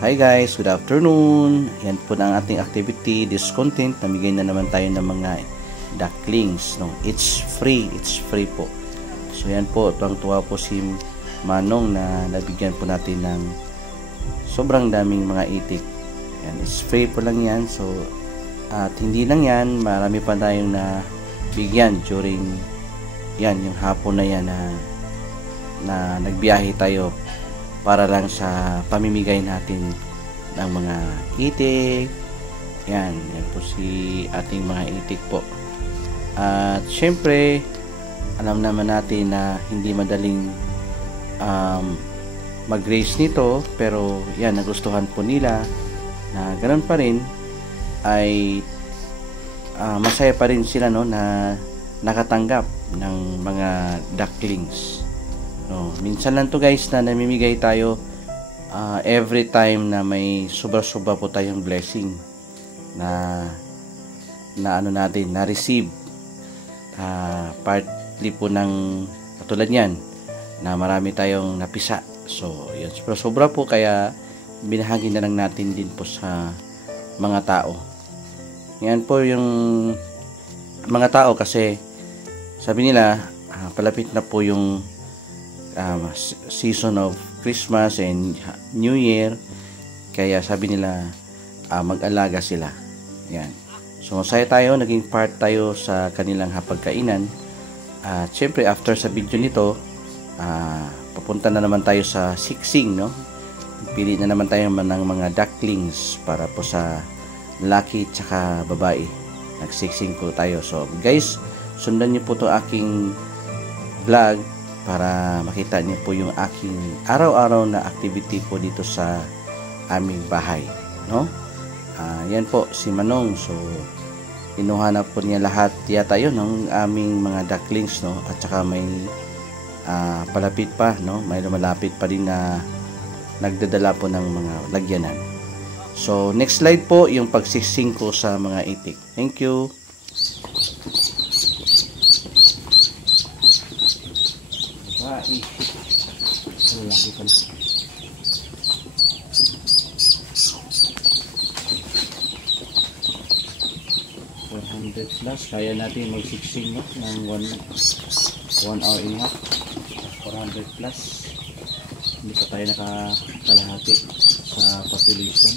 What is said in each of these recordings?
Hi guys, good afternoon. Yan po na ang ating activity, this content. Namigay na naman tayo ng mga ducklings. No? It's free po. So yan po, tuwang-tuwa po si Manong na nabigyan po natin ng sobrang daming mga itik. Yan, it's free po lang yan. So, at hindi lang yan, marami pa tayong na bigyan during yan, yung hapon na yan na nagbiyahe tayo para lang sa pamimigay natin ng mga itik. Yan po si ating mga itik po. At syempre, alam naman natin na hindi madaling mag-raise nito, pero yan, nagustuhan po nila na ganoon pa rin ay masaya pa rin sila, no, na nakatanggap ng mga ducklings. No, minsan lang to guys na namimigay tayo every time na may sobra-sobra po tayong blessing na ano natin na receive, partly po ng katulad yan na marami tayong napisa. So yun, sobra po, kaya binahagi na lang natin din po sa mga tao. Yan po yung mga tao, kasi sabi nila palapit na po yung season of Christmas and New Year, kaya sabi nila mag-alaga sila. Yan. So masaya tayo, naging part tayo sa kanilang hapagkainan. At syempre after sa video nito, papunta na naman tayo sa siksing, no? Pili na naman tayo ng mga ducklings para po sa lalaki tsaka babae. Nagsiksing po tayo. So guys, sundan niyo po to aking vlog para makita niyo po yung aking araw-araw na activity po dito sa aming bahay, no? Yan po si Manong. So kinuha na po niya lahat yata yun ng aming mga ducklings, no? At saka may palapit pa, no? May lumalapit pa din na nagdadala po ng mga lagyanan. So next slide po yung pagsiksing ko sa mga itik. Thank you. Laki pala. 400 plus. Kaya natin magsiksing, no? Ng 1 hour and a half. 400 plus. Hindi pa tayo nakakalahati sa population.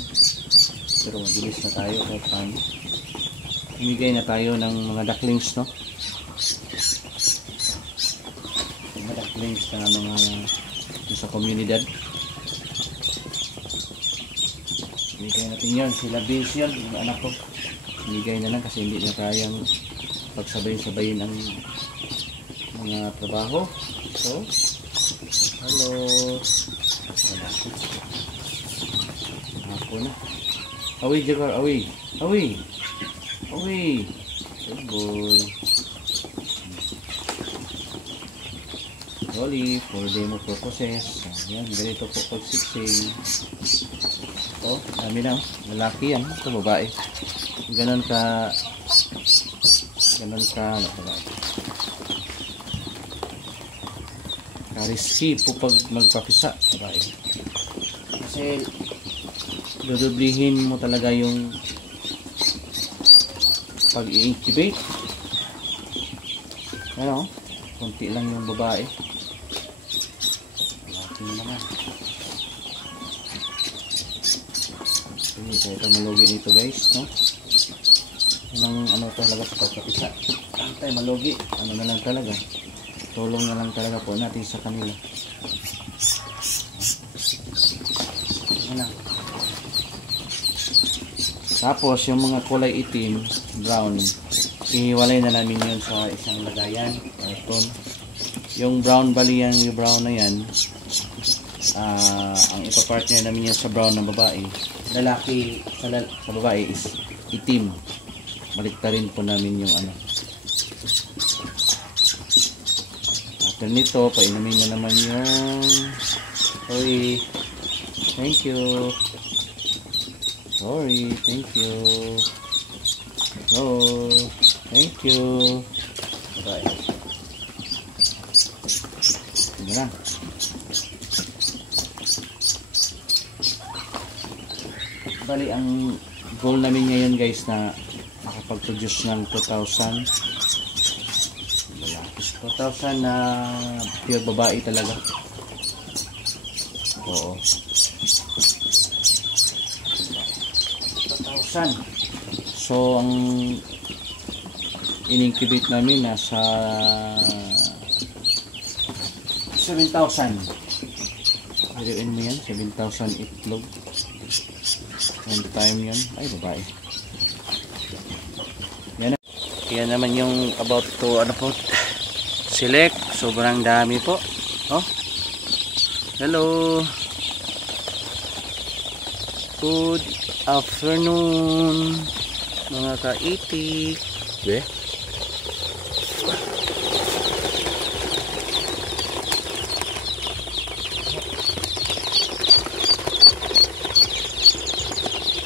Pero mabilis na tayo kahit paano. Humigay na tayo ng mga ducklings, no? Mga ducklings na mga sa komunidad. Bigay natin yun. Sila base yun, yung anak ko. Bigay na lang kasi hindi na kayang pagsabay-sabayin ang mga trabaho. So, hello. Ako na. Awi, Jagar, awi. Awi. Awi. Good boy. Rolly for demo purposes. Ayan, ganito po pagsiksing. Ito, dami na. Lalaki yan. Ito, babae. Ganon ka risky po pag magpapisa, babae. Kasi dudublihin mo talaga yung pag-i-incubate. Ano? Kunti lang yung babae. Naman. Hindi tayo malugi nito guys, no? Ano talaga sa pagkapisa. Tayo malugi. Ano na lang talaga. Tulong na lang talaga po natin sa kanila. Ano? Tapos yung mga kulay itim, brown, ihiwalay na namin yun sa isang lagayan. Carton. Yung brown bali yan, yung brown na yan, ang ipapartner namin yan sa brown ng babae. Lalaki sa babae is itim. Baliktarin po namin yung ano. After nito, painumin na naman yung sorry. Thank you. Sorry. Thank you. Oh, thank you. Bye. Tingnan na. Bali, ang goal namin ngayon guys na makapag-produce ng 2,000 na pure babae talaga. Oo. 2,000. So, ang in-incubate namin nasa 7,000. Biruin mo yan, 7,000 itlog. One time yan. Ay, babae. Yan naman yung about to select. Sobrang dami po. Oh. Hello. Good afternoon mga kaitik.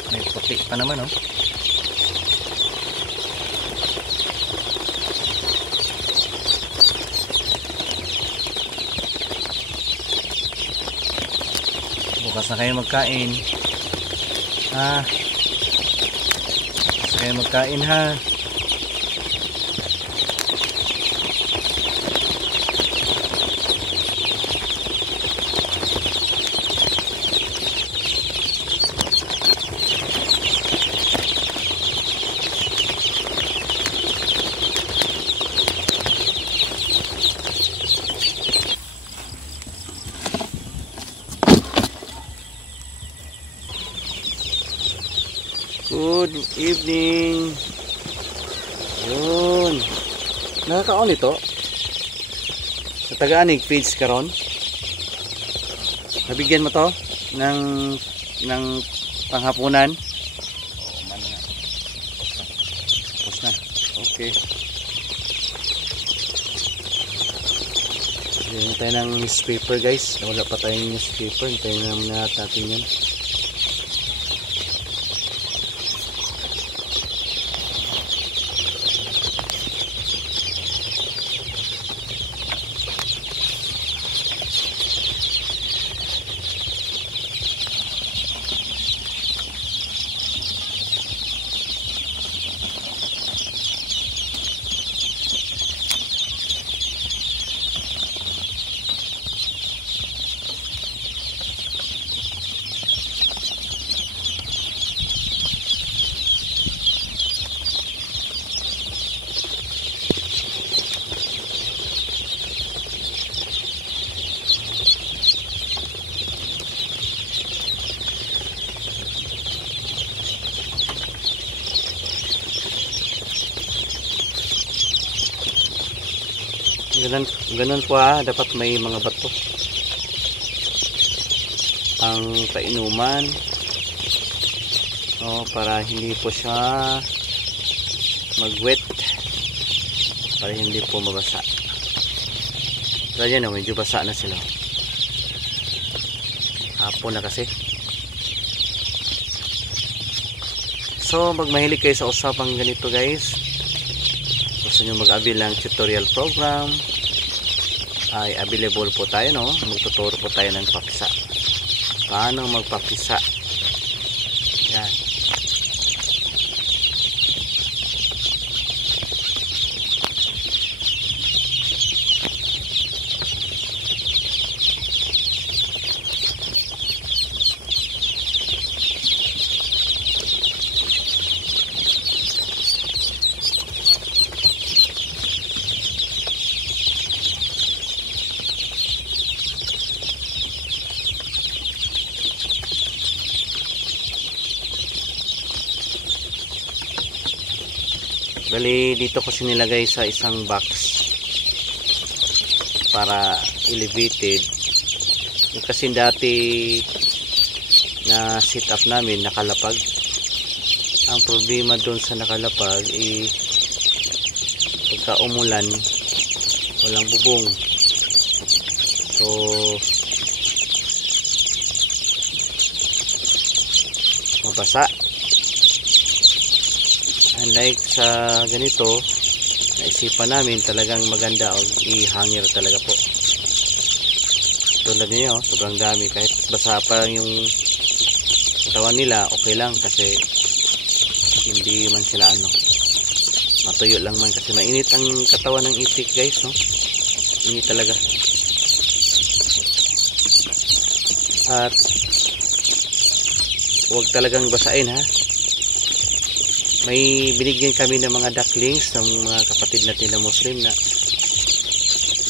May puti pa naman oh. Bukas na kayo magkain. Ha? Bukas na kayo magkain ha. Good evening. Yun. Nakaka-on ito. Sa Taga-Anig feeds karon. Nabigyan mo to ng panghapunan. Oh, man na. Tapos na. Okay. Bigyan tayo ng newspaper guys. Wala pa tayong newspaper. Hintayin naman natin yan. Ganun po dapat may mga bato ang painuman para hindi po siya mag-wet, para hindi po mabasa. Kaya yan medyo basa na sila, hapon na kasi. So magmahilig kayo sa usapang ganito guys, gusto nyo mag-avail ng tutorial program, ay available po tayo magtuturo po tayo ng papisa, paano magpapisa. Yan. Bali dito ko sinilagay sa isang box para elevated. Kasi dati na sit up namin nakalapag. Ang problema doon sa nakalapag pagka umulan walang bubong, so mabasa. Unlike sa ganito, naisipan namin talagang maganda o i-hanger talaga po. Tulad niyo, sobrang dami kahit basa pa yung katawan nila okay lang kasi hindi man sila matuyo lang man kasi mainit ang katawan ng itik guys, no? Init talaga. At huwag talagang basain ha. May binigyan kami ng mga ducklings ng mga kapatid natin na Muslim na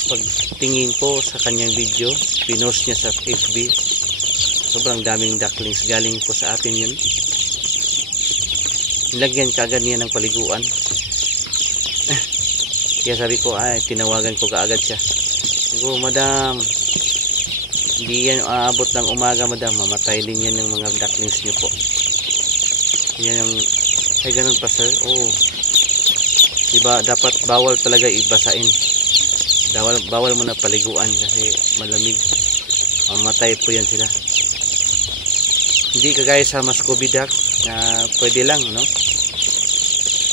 pagtingin ko sa kanyang video, pinost niya sa FB, sobrang daming ducklings, galing po sa atin yun. Nilagyan kaagad niya ng paliguan. Kaya sabi ko, tinawagan ko kaagad siya. Sabi ko, madam, hindi yan aabot ng umaga madam, mamatay din yan ng mga ducklings niyo po. Yan yung, ay ganun pa sir, diba dapat bawal talaga ibasain. Bawal mo na paliguan kasi malamig, mamatay po yan sila. Hindi kagaya sa Muscovy duck na pwede lang, no?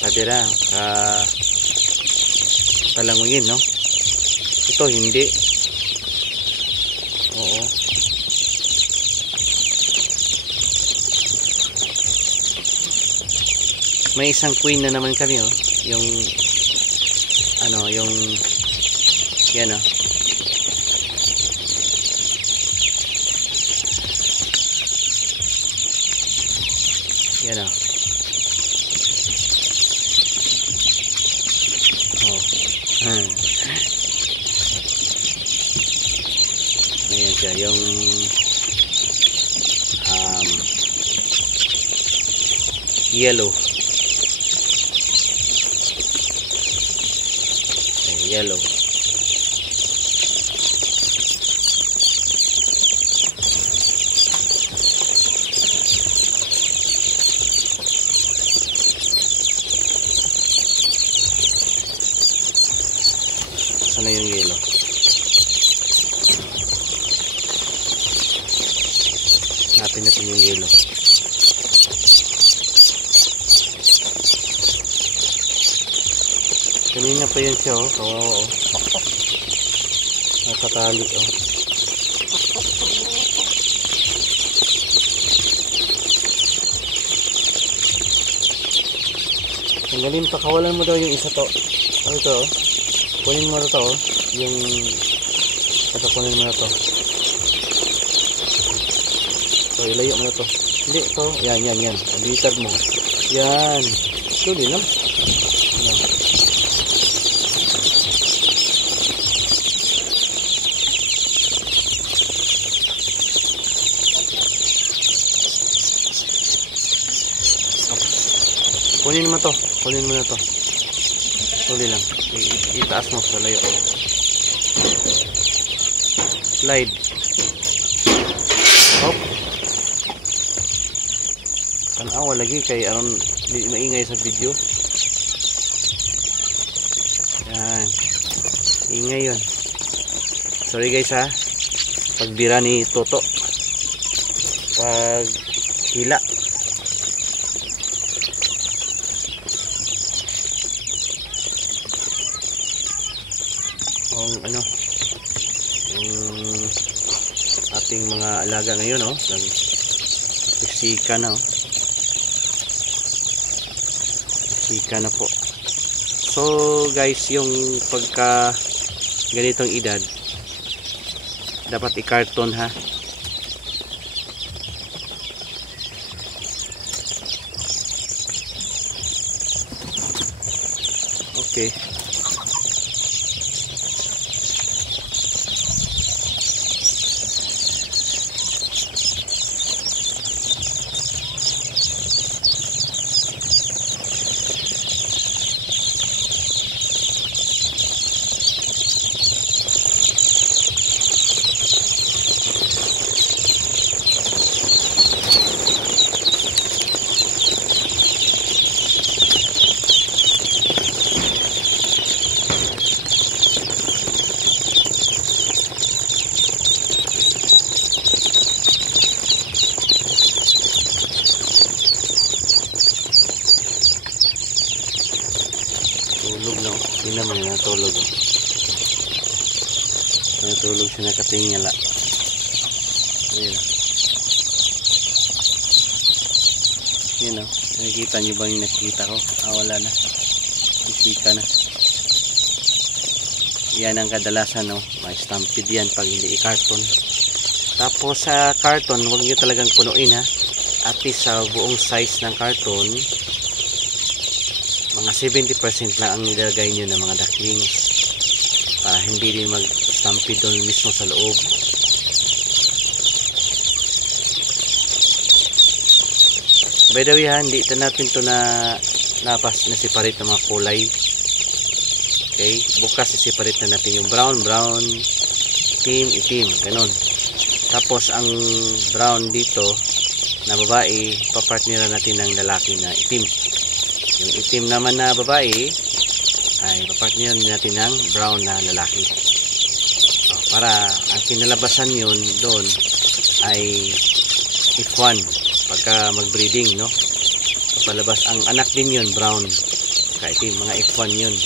Kadira palangungin, no? Ito hindi. Oo. May isang queen na naman kami, yung yung yan, yan, ayan siya, yung yellow. Yellow. Sana yung yellow. Hanapin natin yung yellow. Kanina pa yan siya, kawawa, nakatali, tanggalin, pakawalan mo daw yung isa to. Ano to, kunin mo na to, yung kunin mo na to. So, ilayo mo na to. Hindi, to, yan, abitag mo, yan, tuloy lang. Kunin mo na to. Tuloy lang. Itaas mo sa layo. Slide. Hop. Tanawa lagi kay aron di maingay sa video. Yan. Ingay yun. Sorry guys ha. Pagbira ni Toto. Pag hila. Yung ating mga alaga ngayon, nagsika na, nagsika na po. So guys, yung pagka ganitong edad dapat i-carton ha. Okay. Tulog na, hindi naman yung natulog. Natulog siya, nakatingala. Ayan. Yan o. Nakikita nyo ba yung nakikita ko? Wala na. Isika na. Yan ang kadalasan, no? May stampede yan pag hindi i-carton. Tapos sa carton, huwag nyo talagang punuin, ha? At least sa buong size ng carton, mga 70% lang ang nilagay nyo ng mga ducklings. Para hindi din mag-stampede doon mismo sa loob. By the way, ha, hindi ito natin ito na separate ng mga kulay. Okay, bukas i-separate na natin yung brown, itim, ganun. Tapos ang brown dito na babae, papartneran natin ng lalaki na itim. Yung itim naman na babae ay papartneran natin ng brown na lalaki. So, para ang kinalabasan yun doon ay F1 pagka mag-breeding, no? Palabas ang anak din yun, brown, kaitim, mga F1 yun.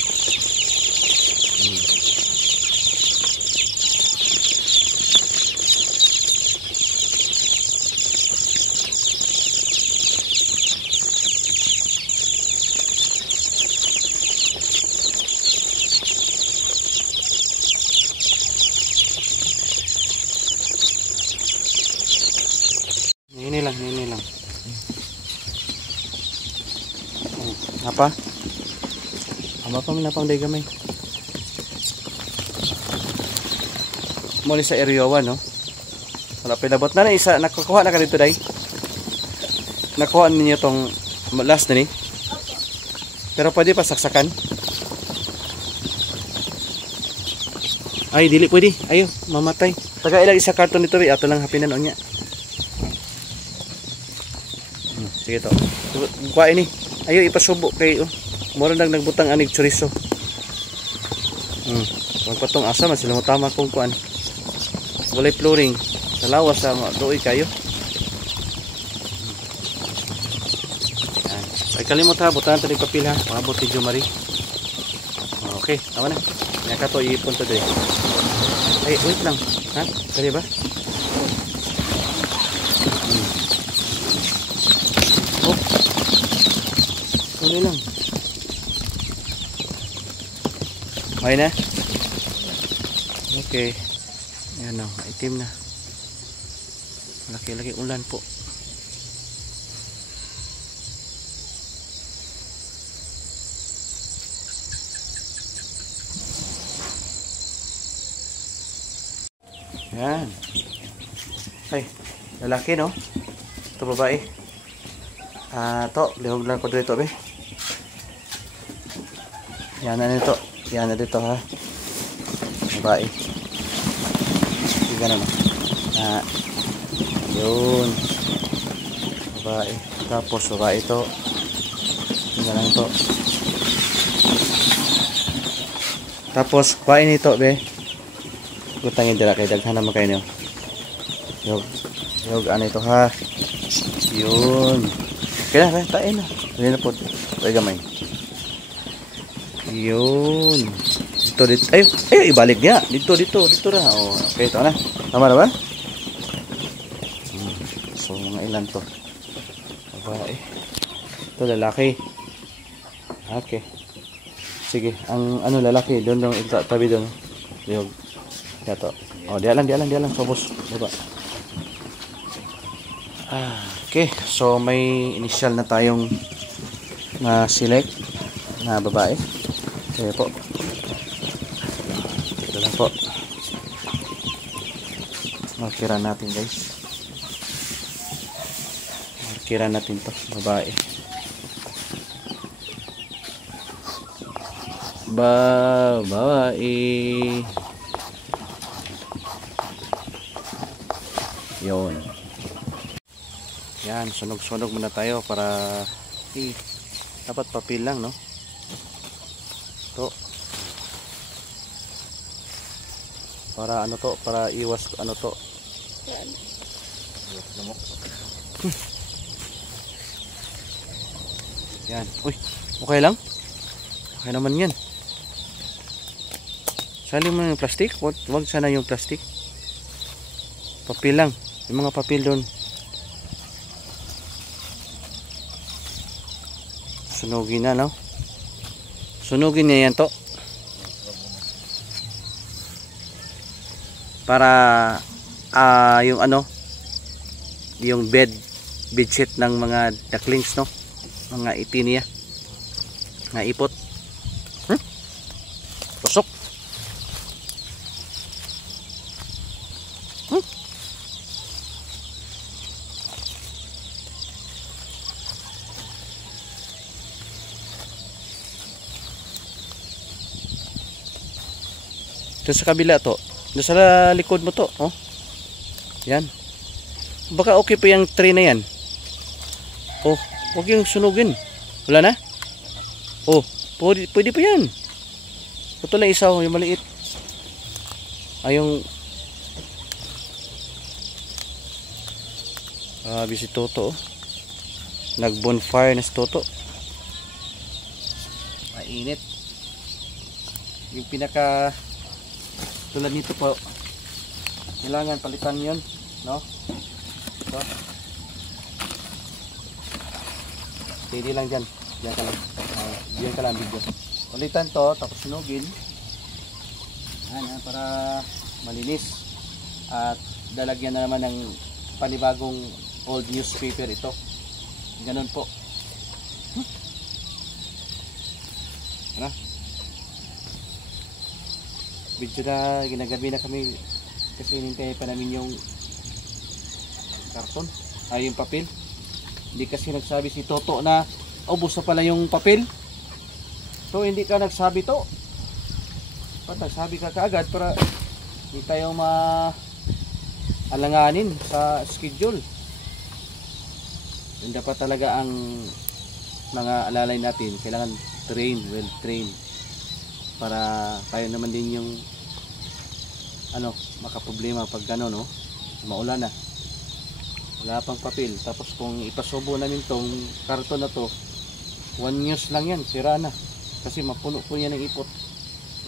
Ini lang. Apa? Ama pa manapang day gamay. Muli sa area 1, no? Wala pinabot na isa. Nakukuha na ka dito, day? Nakuha ninyo tong last na ni? Pero pwede pa saksakan? Ay, dili pwede. Ayo, mamatay. Taga ilang isa karton dito, ato lang hapinan o niya. Sige to. Kuha ini. Ayo ipasubo kay mura nang nagbutang anig chorizo. Magpatong asa man sila mo tama kung kuan. Walay flooring. Sa lawas sa doy kayo. Ay kalimot ha, butan tadi papel ha. Maabot ti Jumari. Okay, tama na. Nya ka to ipon to day. Ay wait lang. Ha? Kali ba? Ano lang. Okay na? Okay. Ayan o, itim na. Laki-laki ulan po. Ayan. Ay, lalaki no? Ito babae. To, lihog lang ko dito be. Yan na dito. Yan na dito ha. Babae. Sige na. Yun. Babae. Tapos babae ito. Sige lang ito. Tapos babae nito be. Gutangin dira kay daghan na makain niyo. Yog ano ito ha. Yun. Kaya na, tain na. Hindi na po. Ay gamay. Yun. Dito. Ay, ibalik niya. Dito ra. Oh, okay, ito na. Tama na ba? So, mga ilan to? Babae. Ito, lalaki. Okay. Sige, ang ano lalaki, doon lang tabi doon. Diyog. Ito. Oh, diyan lang. Sobos. Diba? Okay. So, may initial na tayong na-select na babae. Kaya po. Ito lang po. Markiran natin guys. Markiran natin to. Babae. Babae. Yun. Yan. Sunog-sunog muna tayo para dapat papel lang, no? To. Para ano to, para iwas ano to. Yan. Yan. Uy, okay lang? Okay naman yan. Sali mo yung plastic? Wag sana yung plastic. Papel lang. Yung mga papel doon. Sunugin na, no? Sunugin niya yan to. Para yung ano, yung bedsheet ng mga ducklings, no? Mga ipiniya. Mga ipot. Tusok. Doon sa kabila to. Doon sa likod mo to. Oh. Yan. Baka okay pa yung tray na yan. Oh, huwag yung sunugin. Wala na? Oh, pwede pa yan. Ito na isa, yung maliit. Ay, yung si Toto. Oh. Nag-bonfire na si Toto. Mainit. Yung pinaka tulad nito po, kailangan palitan yun, no? Ito. Steady lang dyan. Diyan ka lang. Diyan ka lang video. Palitan to, tapos sunugin. Ayan, para malinis. At dalagyan na naman ng panibagong old newspaper ito. Ganun po. Ano? Video na ginagabi na kami kasi hinintay pa namin yung karton ay yung papel. Hindi kasi nagsabi si Toto na ubos na pala yung papel. So hindi ka nagsabi to. Ba't nagsabi ka kaagad para hindi tayo maalanganin sa schedule. Yun dapat talaga ang mga alalay natin, kailangan well trained para tayo naman din yung makaproblema pag gano'n, no? Maulan na, wala pang papel, tapos kung ipasubo namin tong karton na to, 1 use lang yan, sira na kasi mapuno po yan ng ipot,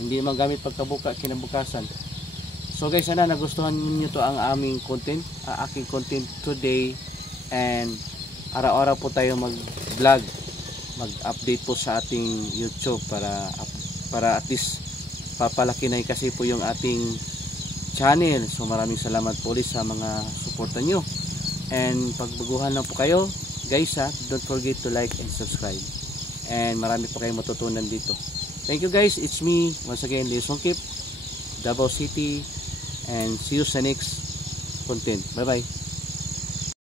hindi magamit pagkabuka kinabukasan. So guys, sana nagustuhan niyo to ang aming content, aking content today, and araw-araw po tayo mag-vlog, mag-update po sa ating YouTube para at least papalaki na kasi po yung ating channel. So maraming salamat po ulit sa mga suporta nyo, and pagbaguhan lang po kayo guys, don't forget to like and subscribe, and marami po kayong matutunan dito. Thank you guys, it's me once again, Leo Songkip, Davao City, and see you sa next content. Bye bye.